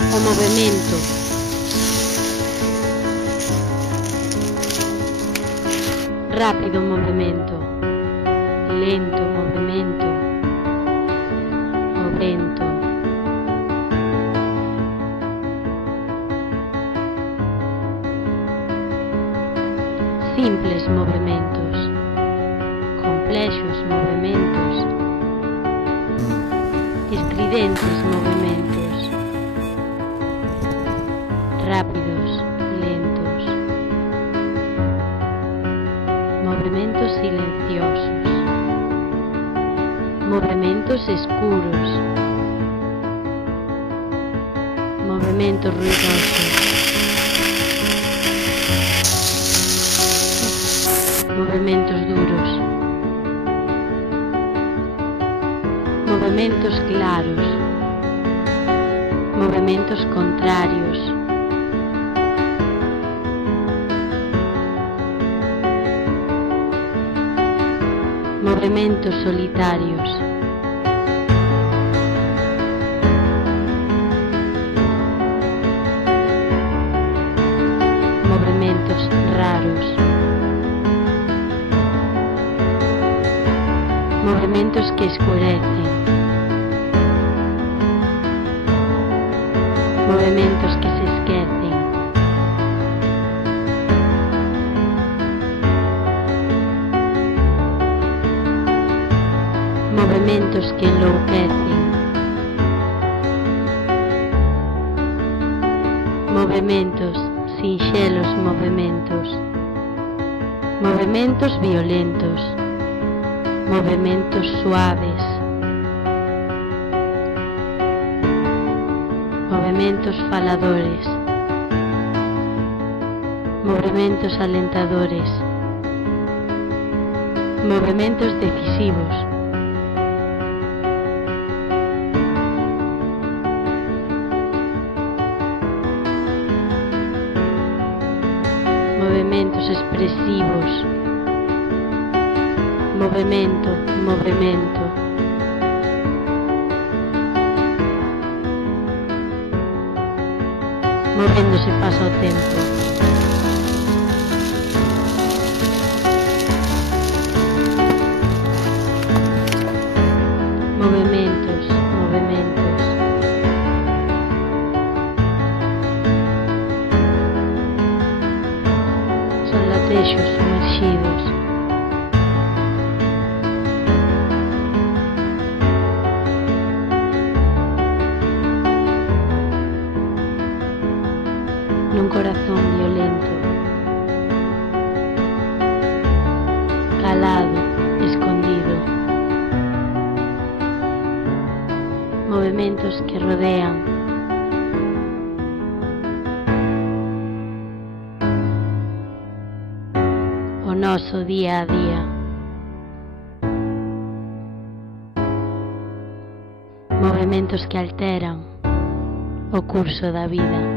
O movemento. Rápido movemento. Lento movemento. O vento. Simples movimentos. Complexos movimentos. Estridentes movimentos. Rápidos, lentos. Movimentos silenciosos. Movimentos escuros. Movimentos ruidosos. Movimentos duros. Movimentos claros. Movimentos contrarios. Movimentos solitarios. Movimentos raros. Movimentos que escurecen. Movimentos que se esquecen. Movimentos que enlouquecen. Movimentos, sinxelos movimentos. Movimentos violentos. Movimentos suaves. Movimentos faladores. Movimentos alentadores. Movimentos decisivos. Movimentos expresivos. Movimento, movimento. Movéndose pasa o tempo. Movimentos, movimentos. Son latexos sumerxidos. Nun corazón violento, calado, escondido. Movimentos que rodean. O noso día a día. Movimentos que alteran o curso da vida.